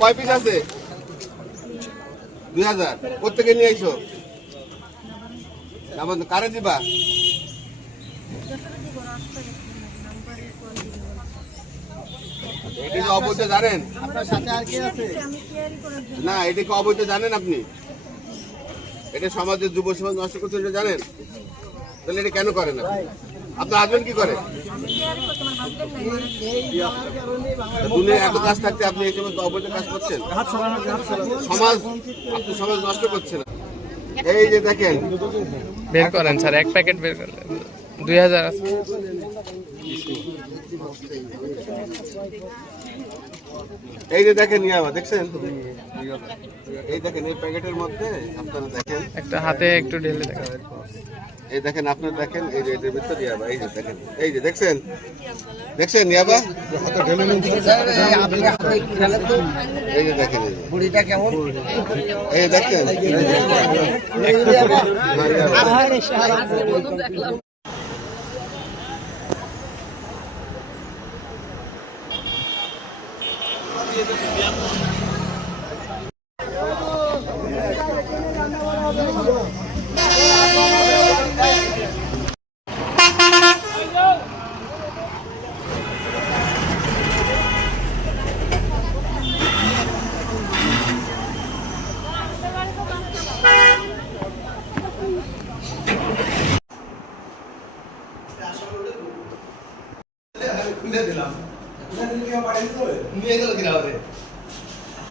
কয় পিস আছে? 2000। কোথেকে নিয়ে আইছো? কারে দিবা? এটা কি অবৈধ জানেন? না, এটা কি অবৈধ জানেন আপনি? এটা সমাজের যুব সমাজ নষ্ট করতে জানেন? তাহলে এটা কেন করেন আপনি? আপনার হাজবেন্ড কি করে? এত কাজ থাকতে আপনি এই সমস্ত অবৈধ কাজ করছেন। সমাজ, আপনি সমাজ নষ্ট করছেন। এই যে দেখেন, বের করেন স্যার, এক প্যাকেট বের করলেন 2000 আছে। এই যে দেখেন ইয়াবা, দেখছেন? এই দেখেন, এই প্যাকেটের মধ্যে আপনারা দেখেন, একটা হাতে একটু ঢেলে দেখেন। এই দেখেন, আপনারা দেখেন, এই যে এটার ভিতর ইয়াবা, এই যে দেখেন, এই যে দেখছেন, দেখছেন ইয়াবা, এই যে দেখেন, বুড়িটা কেমন, এই দেখেন।